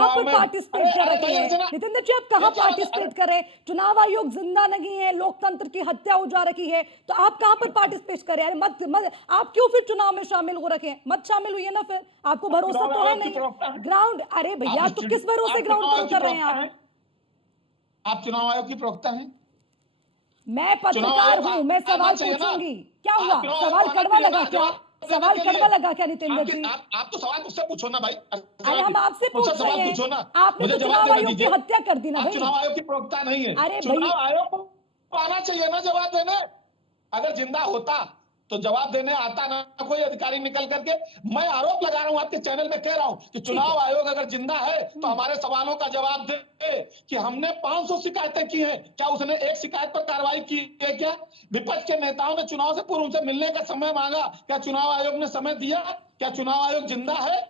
कहाँ पर में पार्टिसिपेट कर रहे हैं? नितेंद्र जी, आप कहाँ पार्टिसिपेट कर रहे हैं? चुनाव आयोग जिंदा नहीं है, लोकतंत्र की हत्या हो जा रही है, तो आप कहाँ पर पार्टिसिपेट कर रहे हैं? मत आप क्यों फिर चुनाव में शामिल हो रखे हैं? मत शामिल हुई है ना फिर, आपको भरोसा तो है नहीं ग्राउंड। अरे भैया, तो किस भरोसे ग्राउंड पर उतर रहे हैं आप? आप चुनाव आयोग की प्रवक्ता हैं। मैं पत्रकार हूं, मैं सवाल पूछूंगी। क्या हुआ? सवाल कड़वा लगा क्या? सवाल कड़वा लगा क्या नितेंद्र जी? आप तो सवाल मुझसे पूछो ना भाई। अरे हम आपसे मुझसे पूछ रहे सवाल हैं, पूछो ना, आपने मुझे तो जवाब चुनाव देने आयोग की दीजिए। हत्या कर दी ना आप भाई। चुनाव आयोग की प्रवक्ता नहीं है। अरे भाई, चुनाव आयोग को आना चाहिए ना जवाब देने। अगर जिंदा होता तो जवाब देने आता ना कोई अधिकारी निकल करके। मैं आरोप लगा रहा हूं, आपके चैनल में कह रहा हूं कि चुनाव आयोग अगर जिंदा है तो हमारे सवालों का जवाब दे कि हमने 500 शिकायतें की हैं, क्या उसने एक शिकायत पर कार्रवाई की है? क्या विपक्ष के नेताओं ने चुनाव से पूर्व उनसे मिलने का समय मांगा? क्या चुनाव आयोग ने समय दिया? क्या चुनाव आयोग जिंदा है?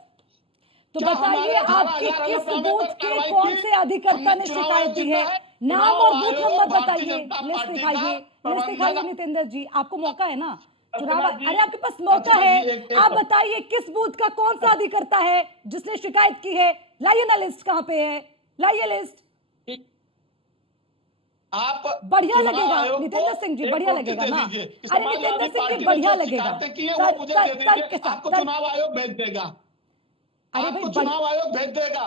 तो क्या बताइए, हमारे आपके 18,000 किस हलफनामे पर बूथ के कार्रवाई कौन की? से अधिकर्ता हमने ने चुनाव शिकायत आयोग दी जिंदा है? है। नाम चुनाव और बूथ नंबर आयोग भारतीय बताइए, जनता लिस्ट पार्टी दिखाइए, का लिस्ट दिखाइए प्रबंधन। नितेंद्र जी, आपको मौका है ना चुनाव। अर्चना जी, अरे आपके पास मौका अर्चना है, जी, एक आप बताइए किस बूथ का कौन सा अधिकर्ता है जिसने शिकायत की है? लाइए ना लिस्ट, कहां पे है? लाइए लिस्ट। आप बढ़िया चुनाव लगेगा आयोग को नितेंद्र सिंह जी, एक बढ़िया नोटिस लगेगा दे ना? दीजिए कि अरे नितेंद्र समाजवादी सिंह जी, पार्टी ने बढ़िया जो लगेगा। शिकायतें की हैं वो मुझे दे तर्क दीजिए। के साथ, आपको तर्क। चुनाव आयोग भेज देगा। अरे भाई, आपको चुनाव आयोग भेज देगा।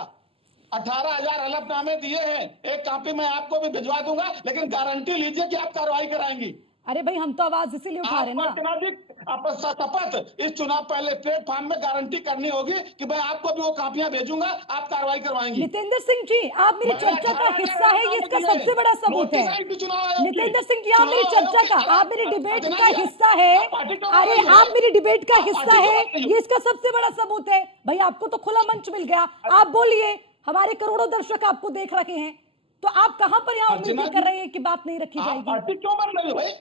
18,000 हलफनामे दिए हैं, एक कॉपी मैं आपको भी भिजवा दूंगा, लेकिन गारंटी लीजिए कि आप कार्रवाई कराएंगी। अरे भाई, हम तो आवाज इसीलिए उठा रहे आपको ना। अर्चना जी शपथ इस चुनाव पहले प्लेटफॉर्म में गारंटी करनी होगी कि मैं आपको भी वो कापियां भेजूंगा, आप कार्रवाई करवाएंगी। नितेंद्र सिंह जी, आप मेरी मैंने चर्चा का 18,000 हिस्सा है, ये हलफनामे इसका दिए हैं। सबसे बड़ा सबूत है। नोटिस आई थी चुनाव आयोग की। नितेंद्र सिंह जी, आप मेरी चुनाव आयोग चर्चा की का, आप मेरी अरे डिबेट अर्चना का जी, हिस्सा है। आप पार्टी क्यों बन अरे रही हो आप भाई? मेरी डिबेट का आप हिस्सा पार्टी क्यों है, बन रही हो? ये इसका सबसे बड़ा सबूत है। भाई, आपको तो खुला मंच मिल गया, आप बोलिए। हमारे करोड़ों दर्शक आपको देख रहे हैं, तो आप कहां पर यहाँ उम्मीद कर रहे हैं कि बात नहीं रखी आप जाएगी? पार्टी क्यों बन रही हो भाई?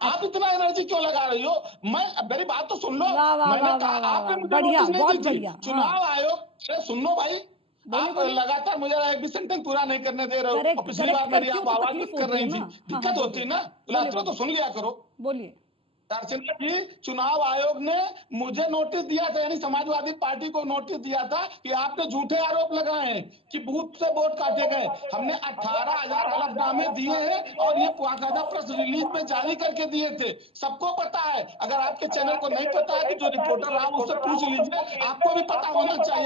आप इतना एनर्जी क्यों लगा रही हो? मेरी बात तो सुन लो। वाह वाह मैंने वाह कहा वाह वाह आपने वाह, मुझे बढ़िया, नोटिस नहीं दी बहुत थी। बढ़िया। हाँ, चुनाव आयोग से सुन लो भाई। बोलिए आप बोलिए। लगातार मुझे एक भी सेंटेंस पूरा नहीं करने दे रहे हो, और करेक्ट पिछली बार करेक्ट मेरी करती हूँ आप तो आवाज तकलीफ बंद कर होती है रही ना। थी। हाँ हाँ, दिक्कत होती बोलिए ना, बोलिए तो बोलिए सुन लिया करो। बोलिए। अर्चना जी, चुनाव आयोग ने मुझे नोटिस दिया था, यानी समाजवादी पार्टी को नोटिस दिया था कि आपने झूठे आरोप लगाए हैं कि बूथ से वोट काटे गए। हमने 18,000 हलफनामे दिए हैं और ये बाकायदा प्रेस रिलीज में जारी करके दिए थे। सबको पता है। अगर आपके चैनल को नहीं पता है तो जो रिपोर्टर रहा उससे पूछ लीजिए, आपको भी पता होना चाहिए।